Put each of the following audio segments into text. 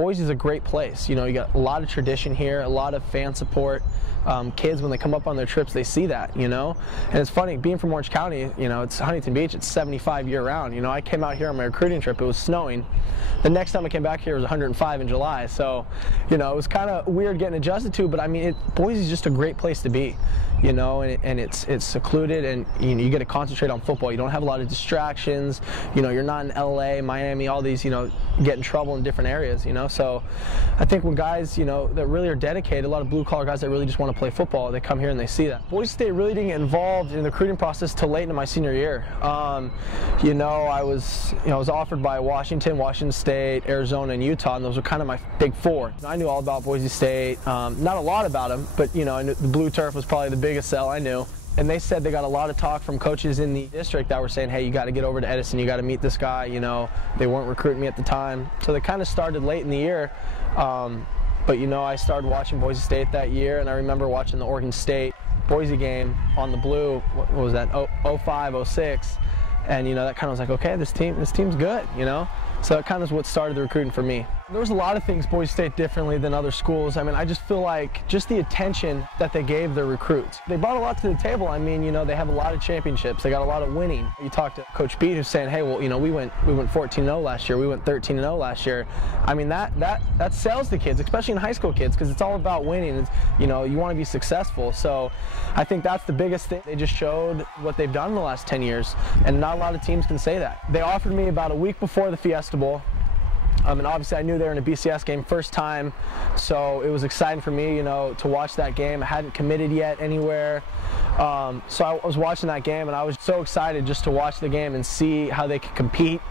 Boise's a great place. You know, you got a lot of tradition here, a lot of fan support. Kids, when they come up on their trips, they see that, you know. And it's funny, being from Orange County, you know, it's Huntington Beach, it's 75 year-round. You know, I came out here on my recruiting trip, it was snowing. The next time I came back here, it was 105 in July. So, you know, it was kind of weird getting adjusted to, but I mean, Boise's just a great place to be, you know, and it's secluded, and you know, you get to concentrate on football. You don't have a lot of distractions. You know, you're not in LA, Miami, all these, you know, get in trouble in different areas, you know. So I think when guys, you know, that really are dedicated, a lot of blue-collar guys that really just want to play football, they come here and they see that. Boise State really didn't get involved in the recruiting process till late into my senior year. You know, I was offered by Washington State, Arizona, and Utah, and those were kind of my big four. I knew all about Boise State, not a lot about them, but you know, I knew the blue turf was probably the biggest sell I knew. And they said they got a lot of talk from coaches in the district that were saying, hey, you got to get over to Edison, you got to meet this guy. You know, they weren't recruiting me at the time. So they kind of started late in the year. But, you know, I started watching Boise State that year, and I remember watching the Oregon State Boise game on the blue, what was that, 05, 06. And, you know, that kind of was like, okay, this team's good, you know. So that kind of is what started the recruiting for me. There was a lot of things Boise State differently than other schools. I mean, I just feel like just the attention that they gave their recruits. They brought a lot to the table. I mean, you know, they have a lot of championships. They got a lot of winning. You talk to Coach Pete, who's saying, hey, well, you know, we went 14-0 last year. We went 13-0 last year. I mean, that sells the kids, especially in high school kids, because it's all about winning. It's, you know, you want to be successful. So I think that's the biggest thing. They just showed what they've done in the last 10 years, and not a lot of teams can say that. They offered me about a week before the Fiesta Bowl. And obviously I knew they were in a BCS game first time, so it was exciting for me, you know, to watch that game. I hadn't committed yet anywhere, so I was watching that game, and I was so excited just to watch the game and see how they could compete,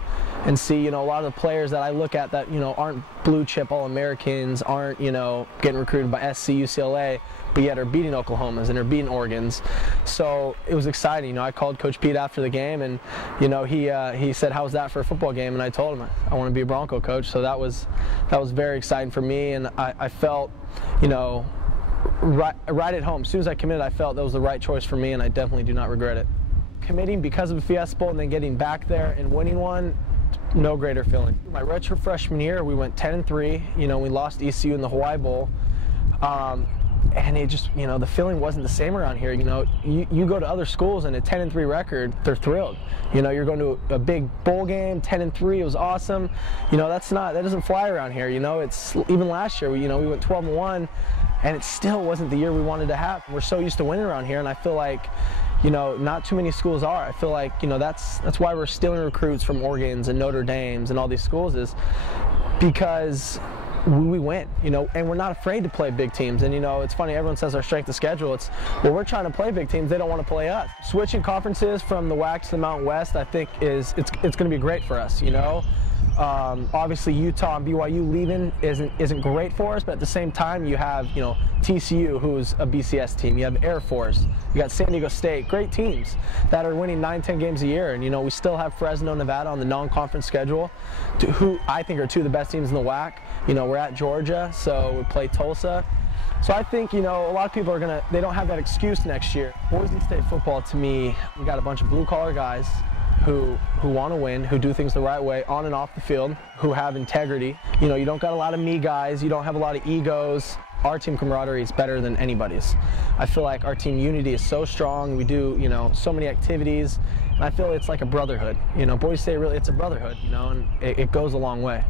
and see, you know, a lot of the players that I look at that, you know, aren't blue chip All-Americans, aren't, you know, getting recruited by SC, UCLA, but yet are beating Oklahomas and are beating Oregons. So it was exciting. You know, I called Coach Pete after the game, and you know, he said, "How was that for a football game?" And I told him, "I want to be a Bronco coach." So that was very exciting for me, and I felt, you know, right at home. As soon as I committed, I felt that was the right choice for me, and I definitely do not regret it. Committing because of the Fiesta Bowl and then getting back there and winning one, no greater feeling. My retro freshman year, we went 10-3. You know, we lost ECU in the Hawaii Bowl. And it just, you know, the feeling wasn't the same around here. You know, you go to other schools and a 10-3 record, they're thrilled. You know, you're going to a big bowl game, 10-3, it was awesome. You know, that doesn't fly around here. You know, it's, even last year, you know, we went 12-1, and it still wasn't the year we wanted to have. We're so used to winning around here, and I feel like, you know, not too many schools are. I feel like, you know, that's why we're stealing recruits from Oregon's and Notre Dame's and all these schools, is because we win, you know, and we're not afraid to play big teams. And you know, it's funny, everyone says our strength of schedule. It's, well, we're trying to play big teams, they don't want to play us. Switching conferences from the WAC to the Mountain West, I think it's going to be great for us, you know. Obviously Utah and BYU leaving isn't great for us, but at the same time you have, you know, TCU, who's a BCS team, you have Air Force, you got San Diego State, great teams that are winning 9-10 games a year. And you know, we still have Fresno, Nevada on the non-conference schedule, who I think are two of the best teams in the WAC. You know, we're at Georgia, so we play Tulsa. So I think, you know, a lot of people they don't have that excuse next year. Boise State football, to me, we got a bunch of blue-collar guys who want to win, who do things the right way on and off the field, who have integrity. You know, you don't got a lot of me guys, you don't have a lot of egos. Our team camaraderie is better than anybody's. I feel like our team unity is so strong. We do, you know, so many activities, and I feel it's like a brotherhood. You know, Boise State, really, it's a brotherhood, you know, and it goes a long way.